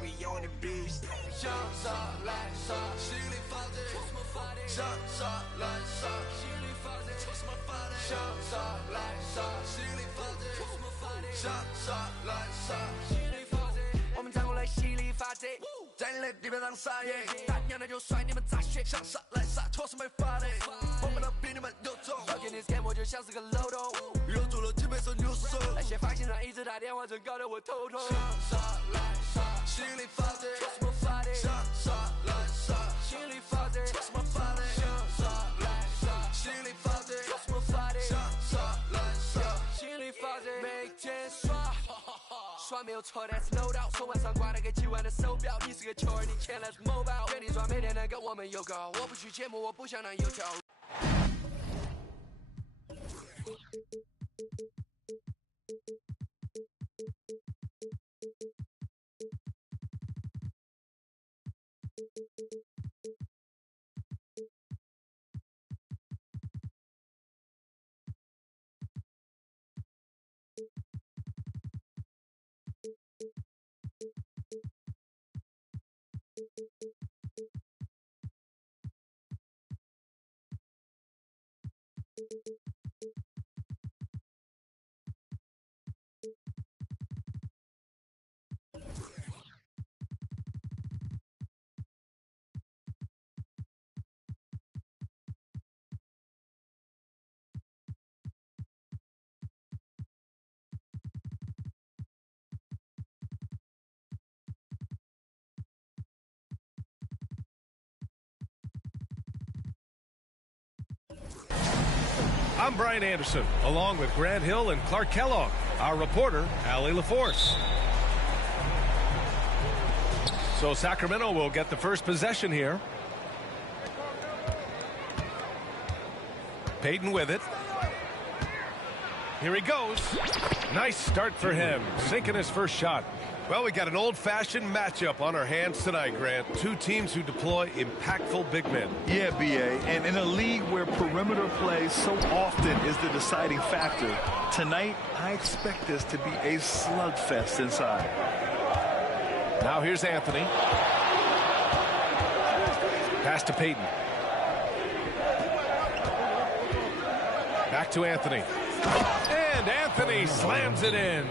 carry on the beast. 向上来上，心里发电，做什么发电？向上来上，心里发电，做什么发电？向上来上，心里发电，做什么发电？向上来上，心里发电。我们站过来犀利发电，在你的地板上撒野，大娘的就甩你们咋学？向上来上，做什么发电？我们都比你们有种。要给你 scam 我就像是个漏洞，又做了几倍手扭手。那些发型上一直打电话，真搞得我头痛。向上来上，心里发电，做什么发电？向上来上，心里发电，做什么发电？向上来上，心里发电，做什么发电？向上来上，心里发电，每天刷。耍没有错，但是 no doubt， 手腕上挂了个几万的手表，你是个球儿，你钱来是 mobile， 给你耍每天能跟我们有搞，我不去节目，我不想当油条。I'm Brian Anderson, along with Grant Hill and Clark Kellogg. Our reporter, Allie LaForce. So Sacramento will get the first possession here. Payton with it. Here he goes. Nice start for him, sinking his first shot. Well, we got an old-fashioned matchup on our hands tonight, Grant. Two teams who deploy impactful big men. Yeah, B.A., and in a league where perimeter play so often is the deciding factor, tonight I expect this to be a slugfest inside. Now here's Anthony. Pass to Payton. Back to Anthony. And Anthony slams it in.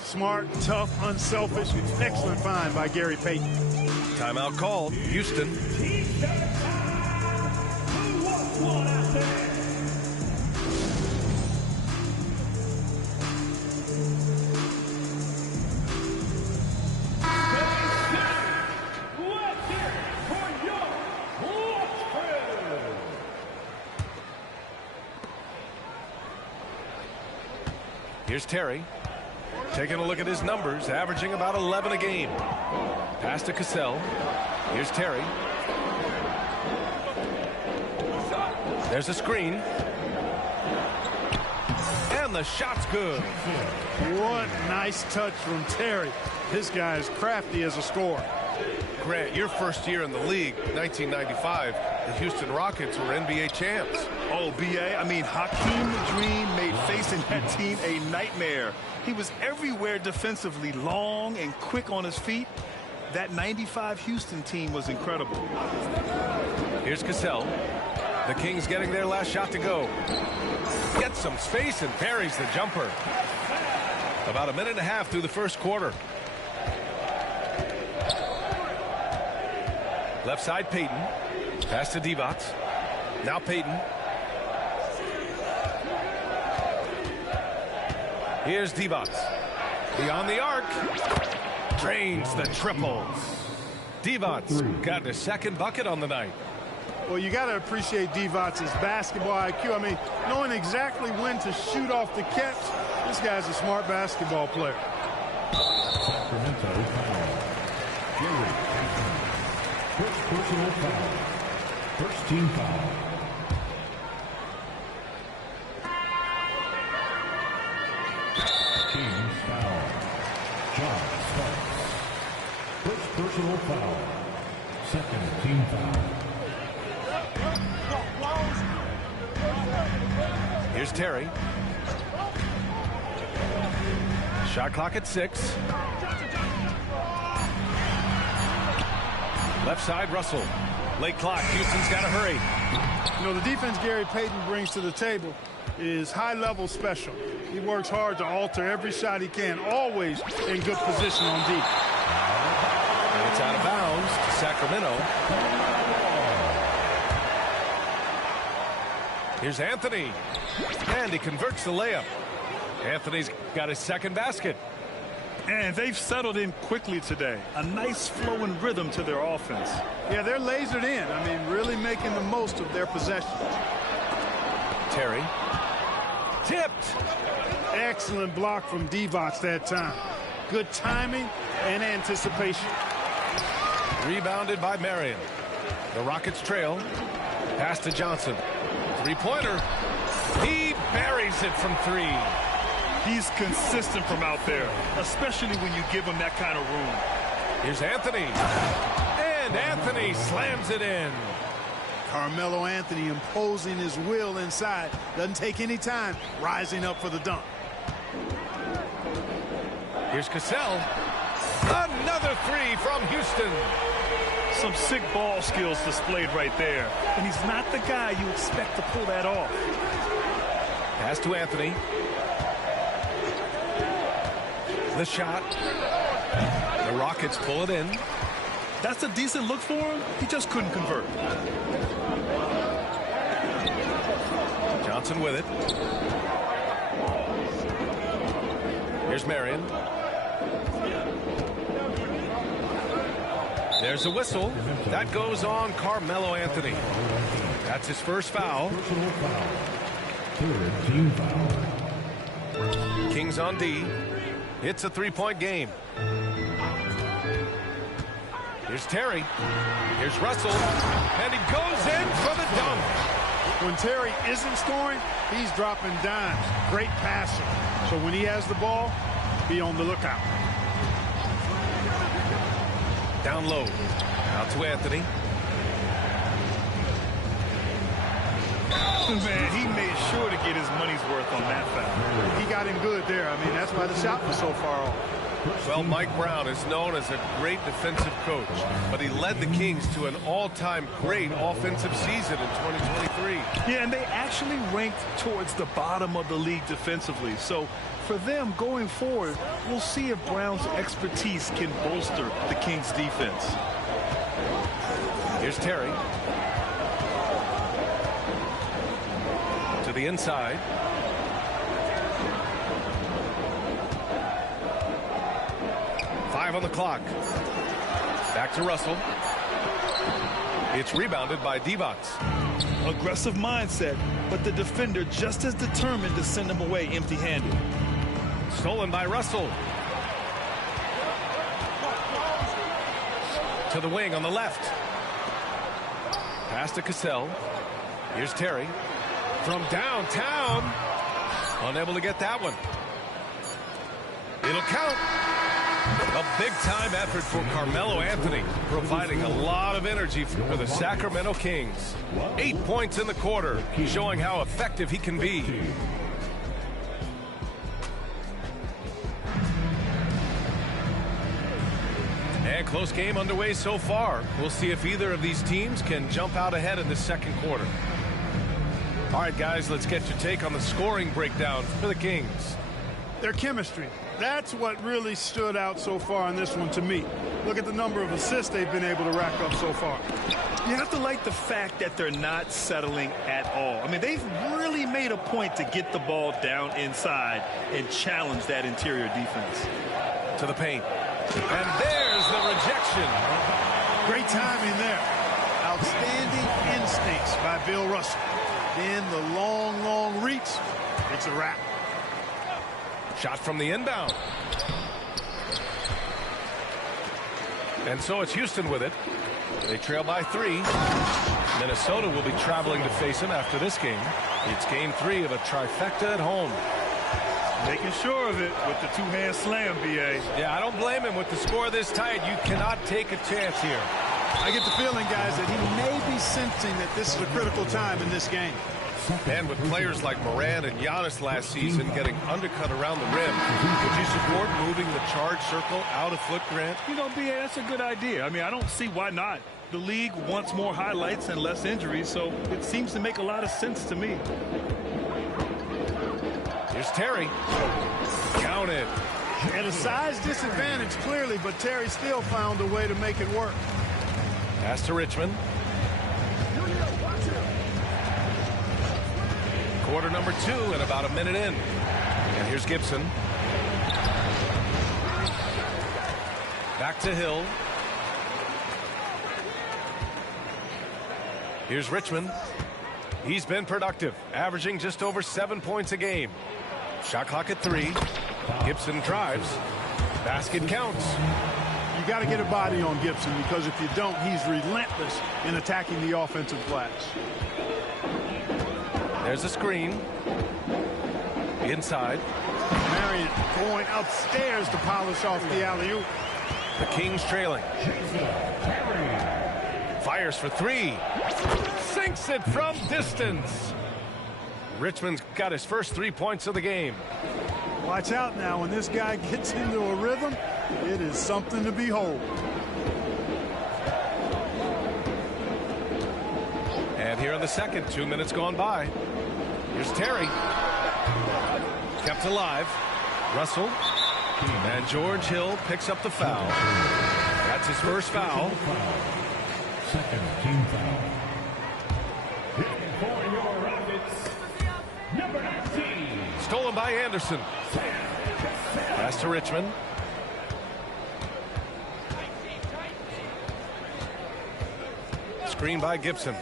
Smart, tough, unselfish. Excellent find by Gary Payton. Timeout called. Houston. Here's Terry. Taking a look at his numbers, averaging about 11 a game. Pass to Cassell. Here's Terry. There's a screen. And the shot's good. What nice touch from Terry. This guy is crafty as a scorer. Grant, your first year in the league, 1995, the Houston Rockets were NBA champs. Oh, B.A., I mean, Hakeem the Dream made facing that team a nightmare. He was everywhere defensively, long and quick on his feet. That 95 Houston team was incredible. Here's Cassell. The Kings getting their last shot to go. Gets some space and buries the jumper. About a minute and a half through the first quarter. Left side, Payton. Pass to Divac. Now Payton. Here's Divac. Beyond the arc. Drains the triple. Divac got his second bucket on the night. Well, you got to appreciate Divac's basketball IQ. I mean, knowing exactly when to shoot off the catch. This guy's a smart basketball player. Sacramento foul. Gary Payton. First personal foul. First team foul. Kings foul. John Starks. First personal foul. Second team foul. Here's Terry. Shot clock at 6. Left side, Russell. Late clock. Houston's got to hurry. You know, the defense Gary Payton brings to the table is high-level special. He works hard to alter every shot he can, always in good position on deep. And it's out of bounds to Sacramento. Here's Anthony. And he converts the layup. Anthony's got his second basket. And they've settled in quickly today. A nice flow and rhythm to their offense. Yeah, they're lasered in. I mean, really making the most of their possession. Terry. Tipped. Excellent block from Divac that time. Good timing and anticipation. Rebounded by Marion. The Rockets trail. Pass to Johnson. Three-pointer. He buries it from 3. He's consistent from out there, especially when you give him that kind of room. Here's Anthony. And Anthony slams it in. Carmelo Anthony imposing his will inside. Doesn't take any time rising up for the dunk. Here's Cassell. Another 3 from Houston. Some sick ball skills displayed right there. And he's not the guy you expect to pull that off. Pass to Anthony. The shot. The Rockets pull it in. That's a decent look for him. He just couldn't convert. Johnson with it. Here's Marion. There's a whistle. That goes on Carmelo Anthony. That's his first foul. Personal foul. Third team foul. Kings on D. It's a 3-point game. Here's Terry. Here's Russell. And he goes in for the dunk. When Terry isn't scoring, he's dropping dimes. Great passer. So when he has the ball, be on the lookout. Down low. Out to Anthony. Man, he made sure to get his money's worth on that foul. He got him good there. I mean, that's why the shot was so far off. Well, Mike Brown is known as a great defensive coach, but he led the Kings to an all-time great offensive season in 2023. Yeah, and they actually ranked towards the bottom of the league defensively. So for them going forward, we'll see if Brown's expertise can bolster the Kings' defense. Here's Terry. To the inside. Five on the clock. Back to Russell. It's rebounded by Divac. Aggressive mindset, but the defender just as determined to send him away empty-handed. Stolen by Russell. To the wing on the left. Pass to Cassell. Here's Terry. From downtown. Unable to get that one. It'll count. A big-time effort for Carmelo Anthony, providing a lot of energy for the Sacramento Kings. 8 points in the quarter, showing how effective he can be. And close game underway so far. We'll see if either of these teams can jump out ahead in the second quarter. All right, guys, let's get your take on the scoring breakdown for the Kings. Their chemistry. That's what really stood out so far in this one to me. Look at the number of assists they've been able to rack up so far. You have to like the fact that they're not settling at all. I mean, they've really made a point to get the ball down inside and challenge that interior defense. To the paint. And there's the rejection. Great timing there. Outstanding instincts by Bill Russell. Then the long reach. It's a wrap. Shot from the inbound. And so it's Houston with it. They trail by 3. Minnesota will be traveling to face him after this game. It's game 3 of a trifecta at home. Making sure of it with the two-hand slam, B.A. Yeah, I don't blame him with the score this tight. You cannot take a chance here. I get the feeling, guys, that he may be sensing that this is a critical time in this game. And with players like Morant and Giannis last season getting undercut around the rim, would you support moving the charge circle out of foot, Grant? You know, B.A., that's a good idea. I mean, I don't see why not. The league wants more highlights and less injuries, so it seems to make a lot of sense to me. Here's Terry. Count it. At a size disadvantage, clearly, but Terry still found a way to make it work. Pass to Richmond. Quarter number 2 and about a minute in. And here's Gibson. Back to Hill. Here's Richmond. He's been productive, averaging just over 7 points a game. Shot clock at 3. Gibson drives. Basket counts. You got to get a body on Gibson, because if you don't, he's relentless in attacking the offensive glass. There's a screen. Inside. Marion going upstairs to polish off the alley-oop. The Kings trailing. Fires for 3. Sinks it from distance. Richmond's got his first 3 points of the game. Watch out now. When this guy gets into a rhythm, it is something to behold. And here in the second, 2 minutes gone by. Here's Terry. Kept alive. Russell. And George Hill picks up the foul. That's his first foul. Second team foul. For your Rockets, number 19. Stolen by Anderson. Pass to Richmond. Screen by Gibson.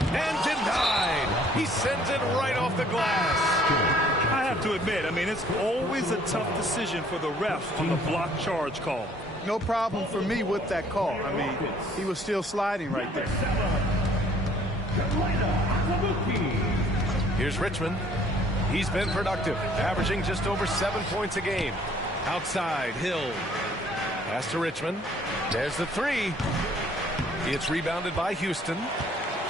And denied. He sends it right off the glass. I have to admit, I mean, it's always a tough decision for the ref on the block charge call. No problem for me with that call. I mean, he was still sliding right there. Here's Richmond. He's been productive, averaging just over 7 points a game. Outside, Hill. Pass to Richmond. There's the 3. It's rebounded by Houston.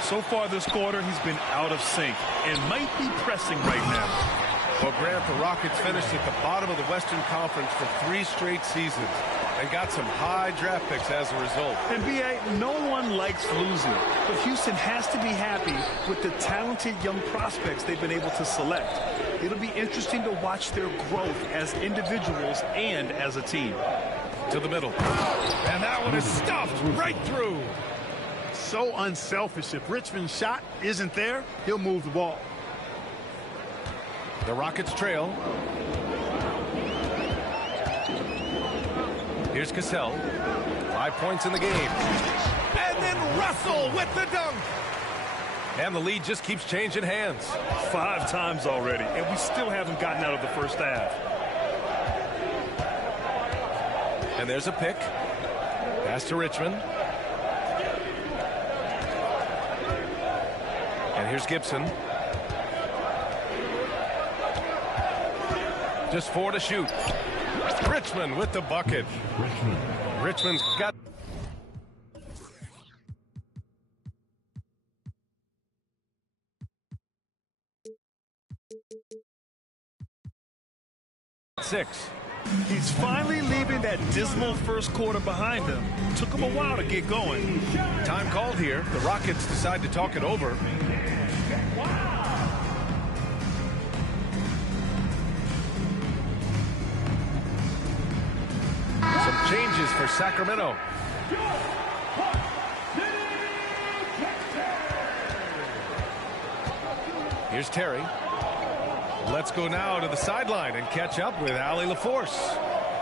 So far this quarter, he's been out of sync and might be pressing right now. Well, Grant, the Rockets finished at the bottom of the Western Conference for 3 straight seasons and got some high draft picks as a result. And B.A., no one likes losing, but Houston has to be happy with the talented young prospects they've been able to select. It'll be interesting to watch their growth as individuals and as a team. To the middle. And that one is stuffed right through. So unselfish. If Richmond's shot isn't there, he'll move the ball. The Rockets trail. Here's Cassell. 5 points in the game. And then Russell with the dunk. And the lead just keeps changing hands. 5 times already, and we still haven't gotten out of the first half. And there's a pick. Pass to Richmond. And here's Gibson. Just 4 to shoot. Richmond with the bucket. Richmond's got... Six. He's finally leaving that dismal first quarter behind him. Took him a while to get going. Time called here. The Rockets decide to talk it over. Some changes for Sacramento. Here's Terry. Let's go now to the sideline and catch up with Allie LaForce.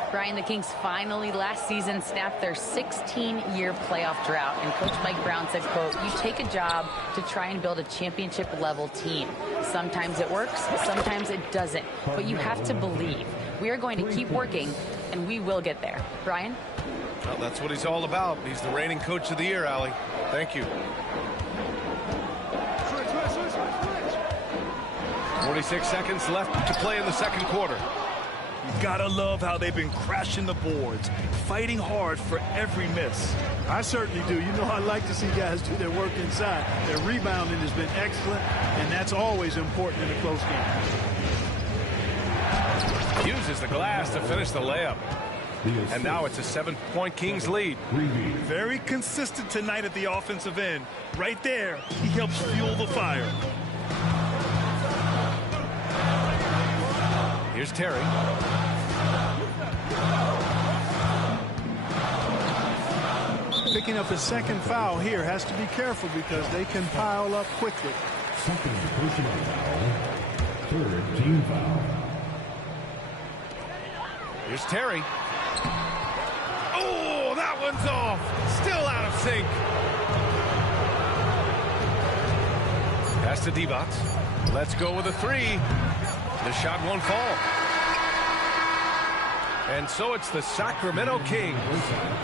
Brian, the Kings finally last season snapped their 16-year playoff drought. And Coach Mike Brown said, quote, "You take a job to try and build a championship-level team. Sometimes it works, sometimes it doesn't. But you have to believe. We are going to keep working, and we will get there." Brian? Well, that's what he's all about. He's the reigning Coach of the Year, Allie. Thank you. 46 seconds left to play in the second quarter. You gotta love how they've been crashing the boards, fighting hard for every miss. I certainly do. You know, I like to see guys do their work inside. Their rebounding has been excellent, and that's always important in a close game. Uses the glass to finish the layup. And now it's a 7-point Kings lead. Very consistent tonight at the offensive end. Right there, he helps fuel the fire. Here's Terry. Picking up his second foul here, has to be careful because they can pile up quickly. Second personal foul. Third team foul. Here's Terry. Oh, that one's off. Still out of sync. Pass to Divac. Let's go with a three. The shot won't fall. And so it's the Sacramento Kings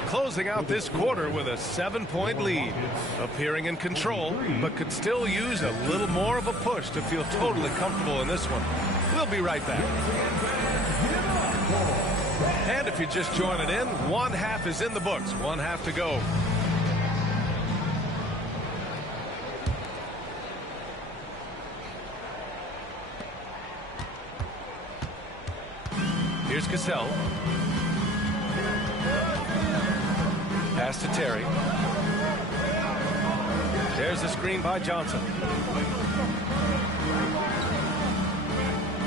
closing out this quarter with a 7-point lead. Appearing in control, but could still use a little more of a push to feel totally comfortable in this one. We'll be right back. And if you're just joining in, one half is in the books. One half to go. Here's Cassell. Pass to Terry. There's the screen by Johnson.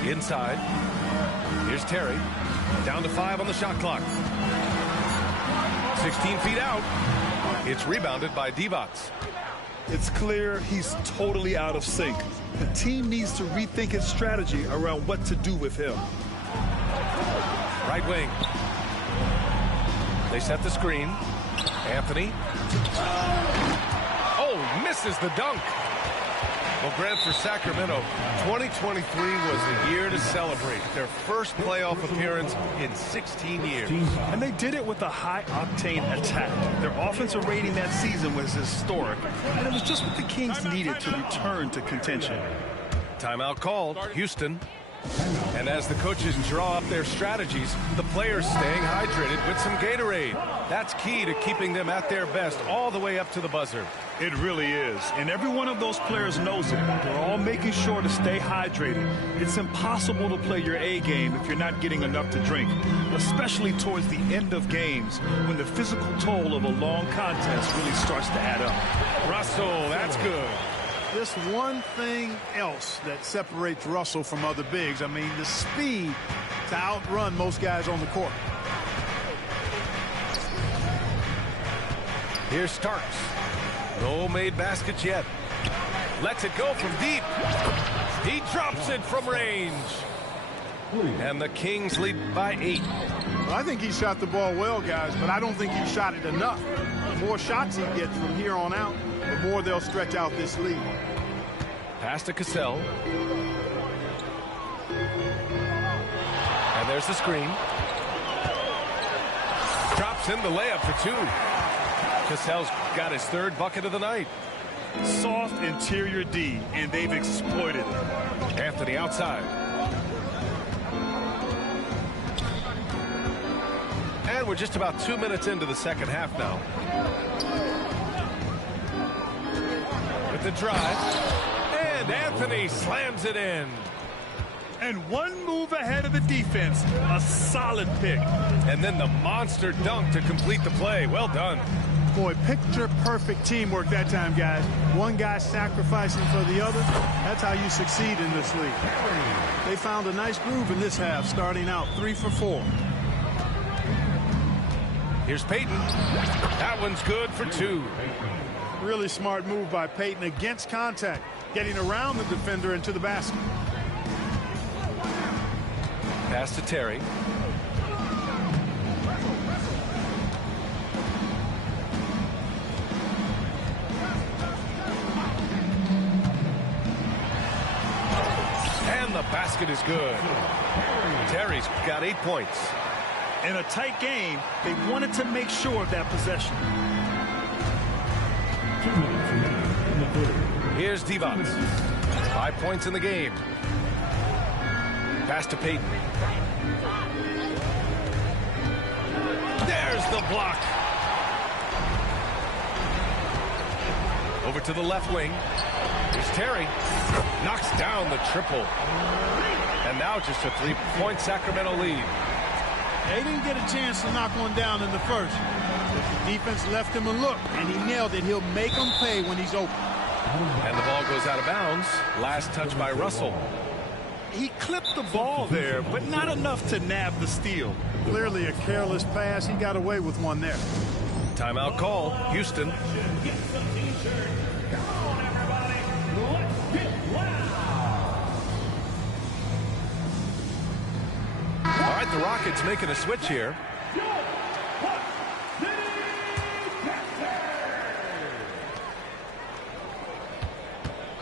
Inside. Here's Terry. Down to 5 on the shot clock. 16 feet out. It's rebounded by Divac. It's clear he's totally out of sync. The team needs to rethink its strategy around what to do with him. Right wing. They set the screen. Anthony. Oh, misses the dunk. Well, Grant, for Sacramento, 2023 was the year to celebrate. Their first playoff appearance in 16 years. And they did it with a high-octane attack. Their offensive rating that season was historic, and it was just what the Kings needed to return to contention. Timeout called. Houston. And as the coaches draw up their strategies, the players staying hydrated with some Gatorade. That's key to keeping them at their best all the way up to the buzzer. It really is. And every one of those players knows it. They're all making sure to stay hydrated. It's impossible to play your A game if you're not getting enough to drink, especially towards the end of games when the physical toll of a long contest really starts to add up. Russell, that's good. Just one thing else that separates Russell from other bigs. I mean, the speed to outrun most guys on the court. Here's Starks. No made baskets yet. Lets it go from deep. He drops it from range. And the Kings lead by 8. Well, I think he shot the ball well, guys, but I don't think he shot it enough. The more shots he gets from here on out, the more they'll stretch out this lead. Pass to Cassell. And there's the screen. Drops in the layup for 2. Cassell's got his 3rd bucket of the night. Soft interior D, and they've exploited it. Anthony outside. And we're just about 2 minutes into the second half now. With the drive. And Anthony slams it in. And one move ahead of the defense. A solid pick. And then the monster dunk to complete the play. Well done. Boy, picture-perfect teamwork that time, guys. One guy sacrificing for the other. That's how you succeed in this league. They found a nice groove in this half, starting out 3 for 4. Here's Payton. That one's good for 2. Really smart move by Payton against contact, getting around the defender into the basket. Pass to Terry. And the basket is good. Terry's got 8 points. In a tight game, they wanted to make sure of that possession. Here's Devons. 5 points in the game. Pass to Payton. There's the block. Over to the left wing. Here's Terry. Knocks down the triple. And now just a 3-point Sacramento lead. They didn't get a chance to knock one down in the first. The defense left him a look, and he nailed it. He'll make them pay when he's open. And the ball goes out of bounds. Last touch by Russell. He clipped the ball there, but not enough to nab the steal. Clearly a careless pass. He got away with one there. Timeout call. Houston. All right, the Rockets making a switch here.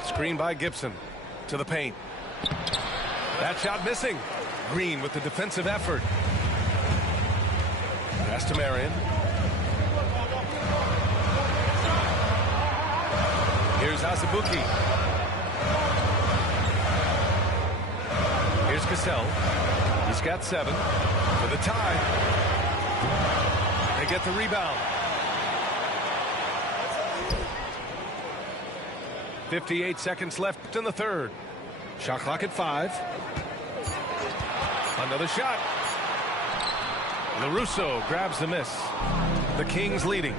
Screen by Gibson to the paint. That shot missing. Green with the defensive effort. Pass to Marion. Here's Azubuike. Here's Cassell. He's got 7 for the tie. They get the rebound. 58 seconds left in the third. Shot clock at 5. Another shot. LaRusso grabs the miss. The Kings leading.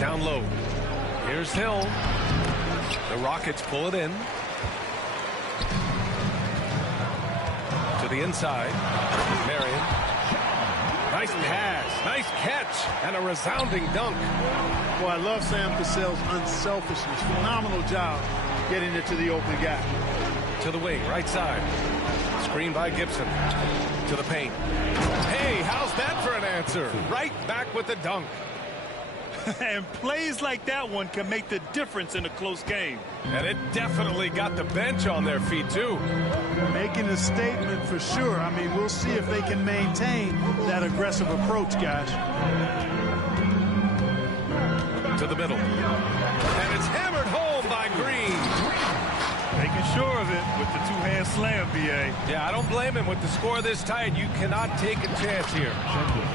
Down low. Here's Hill. The Rockets pull it in. To the inside. Marion. Nice pass. Nice catch. And a resounding dunk. Boy, I love Sam Cassell's unselfishness. Phenomenal job getting it to the open guy. To the wing, right side. Screen by Gibson. To the paint. Hey, how's that for an answer? Right back with the dunk. And plays like that one can make the difference in a close game. And it definitely got the bench on their feet, too. Making a statement for sure. I mean, we'll see if they can maintain that aggressive approach, guys. To the middle. And it's hammered home by Green. Making sure of it with the two-hand slam, B.A. Yeah, I don't blame him. With the score this tight, you cannot take a chance here.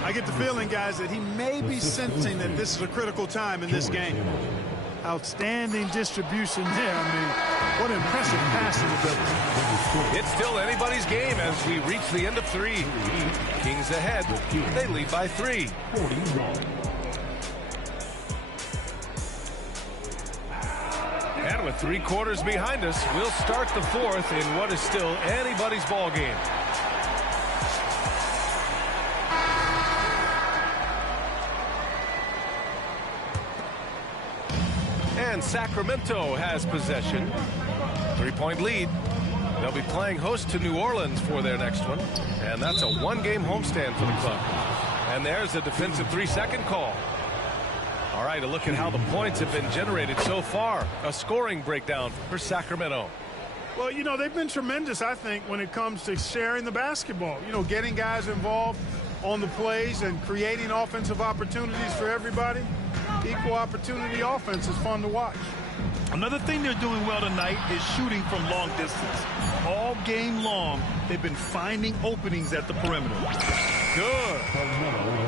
I get the feeling, guys, that he may be sensing that this is a critical time in this game. Outstanding distribution there. I mean, what impressive passing ability. It's still anybody's game as we reach the end of 3. Kings ahead. They lead by 3. And with 3 quarters behind us, we'll start the 4th in what is still anybody's ball game. And Sacramento has possession. 3-point lead. They'll be playing host to New Orleans for their next one. And that's a 1-game homestand for the club. And there's a defensive 3-second call. All right, a look at how the points have been generated so far. A scoring breakdown for Sacramento. Well, you know, they've been tremendous, I think, when it comes to sharing the basketball. You know, getting guys involved on the plays and creating offensive opportunities for everybody. Equal opportunity offense is fun to watch. Another thing they're doing well tonight is shooting from long distance. All game long, they've been finding openings at the perimeter. Good.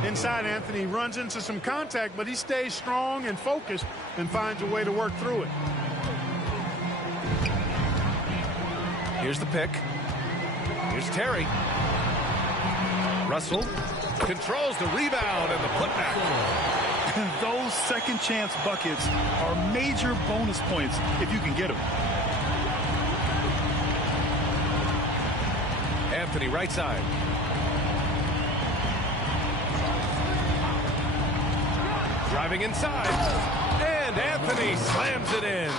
Inside, Anthony runs into some contact, but he stays strong and focused and finds a way to work through it. Here's the pick. Here's Terry. Russell controls the rebound and the putback. Those second chance buckets are major bonus points if you can get them. Anthony right side. Driving inside. And Anthony slams it in.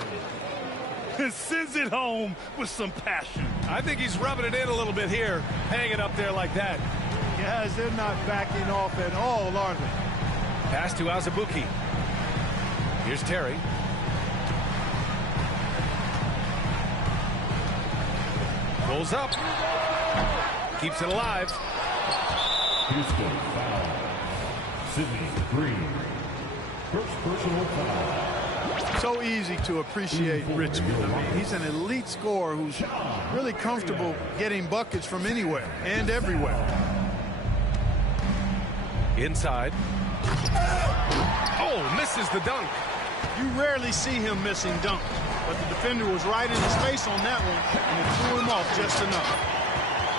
Sends it home with some passion. I think he's rubbing it in a little bit here. Hanging up there like that. Guys, they're not backing off at all, are they? Pass to Azubuike. Here's Terry. Pulls up. Keeps it alive. Houston foul. Sidney Green. First personal foul. So easy to appreciate Richmond. I mean, he's an elite scorer who's really comfortable getting buckets from anywhere and everywhere. Inside. Oh, misses the dunk. You rarely see him missing dunks, but the defender was right in his face on that one, and it threw him off just enough.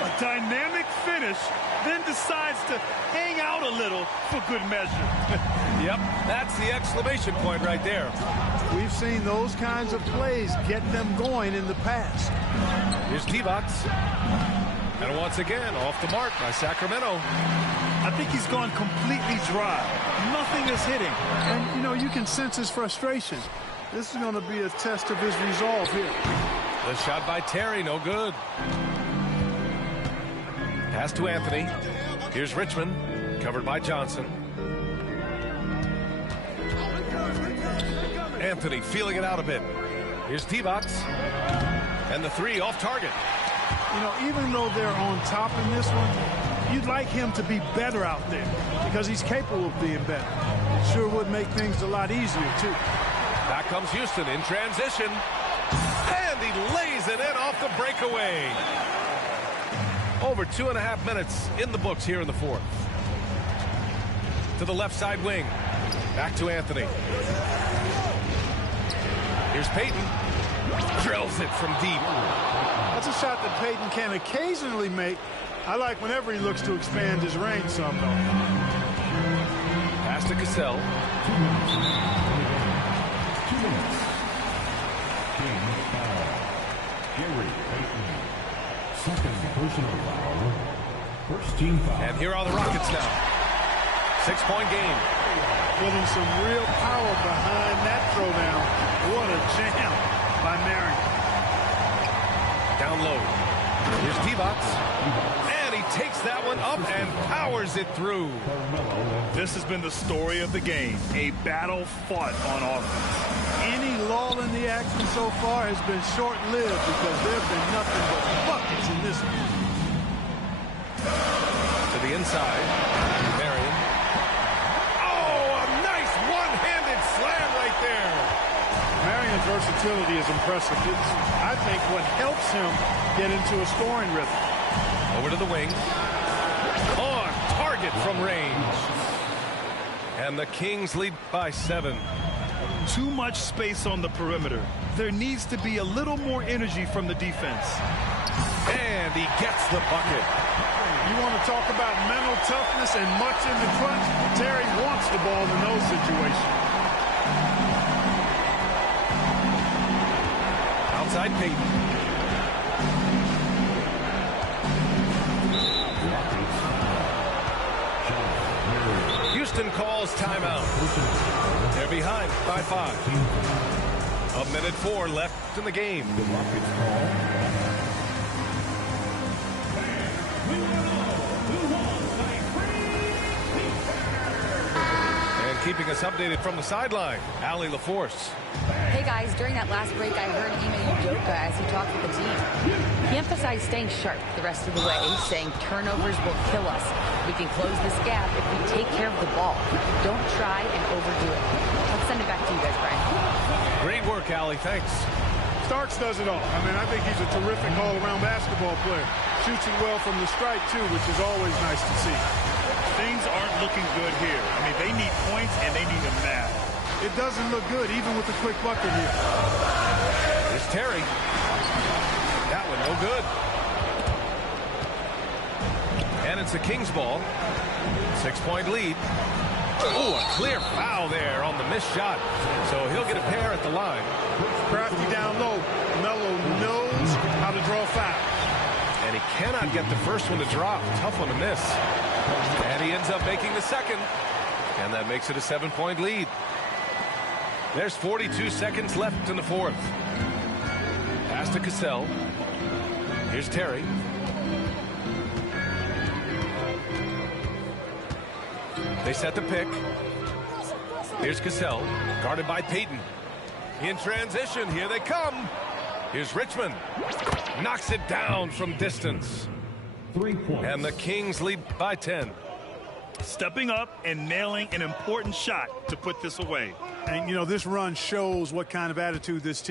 A dynamic finish, then decides to hang out a little for good measure. Yep, that's the exclamation point right there. We've seen those kinds of plays get them going in the past. Here's Divac. And once again, off the mark by Sacramento. I think he's gone completely dry. Nothing is hitting. And, you know, you can sense his frustration. This is going to be a test of his resolve here. The shot by Terry, no good. Pass to Anthony. Here's Richmond, covered by Johnson. Anthony feeling it out a bit. Here's Divac. And the three off target. You know, even though they're on top in this one, you'd like him to be better out there because he's capable of being better. It sure would make things a lot easier, too. Back comes Houston in transition. And he lays it in off the breakaway. Over 2.5 minutes in the books here in the fourth. To the left side wing. Back to Anthony. Here's Payton. Drills it from deep. That's a shot that Payton can occasionally make. I like whenever he looks to expand his range some, though. Pass to Cassell. 2 minutes. Team foul. Gary Payton. Second personal foul. First team foul. And here are the Rockets now. 6-point game. Putting some real power behind that throwdown. What a jam by Marion. Down low. Here's Divac. And he takes that one up and powers it through. This has been the story of the game. A battle fought on offense. Any lull in the action so far has been short-lived because there have been nothing but buckets in this one. To the inside. Marion. Oh, a nice one-handed slam right there. Marion's versatility is impressive. It's, I think, what helps him get into a scoring rhythm. Over to the wing. On target from range. And the Kings lead by 7. Too much space on the perimeter. There needs to be a little more energy from the defense. And he gets the bucket. You want to talk about mental toughness and much in the crunch? Terry wants the ball in those situations. Outside Payton. Houston calls timeout. They're behind by 5. 1:04 left in the game. And keeping us updated from the sideline, Allie LaForce. Hey guys, during that last break, I heard Ime Udoka as he talked with the team. He emphasized staying sharp the rest of the way, saying turnovers will kill us. We can close this gap if we take care of the ball. Don't try and overdo it. Let's send it back to you guys, Brian. Great work, Allie. Thanks. Starks does it all. I mean, I think he's a terrific all-around basketball player. Shoots it well from the stripe, too, which is always nice to see. Things aren't looking good here. I mean, they need points and they need them now. It doesn't look good, even with the quick bucket here. Here's Terry. That one no good. And it's the Kings ball. 6-point lead. Oh, a clear foul there on the missed shot. So he'll get a pair at the line. Crafty down low. Melo knows how to draw foul. And he cannot get the first one to drop. Tough one to miss. And he ends up making the second. And that makes it a 7-point lead. There's 42 seconds left in the fourth. Pass to Cassell. Here's Terry. They set the pick. Here's Cassell, guarded by Payton. In transition, here they come. Here's Richmond. Knocks it down from distance. 3 points. And the Kings lead by 10. Stepping up and nailing an important shot to put this away. And, you know, this run shows what kind of attitude this team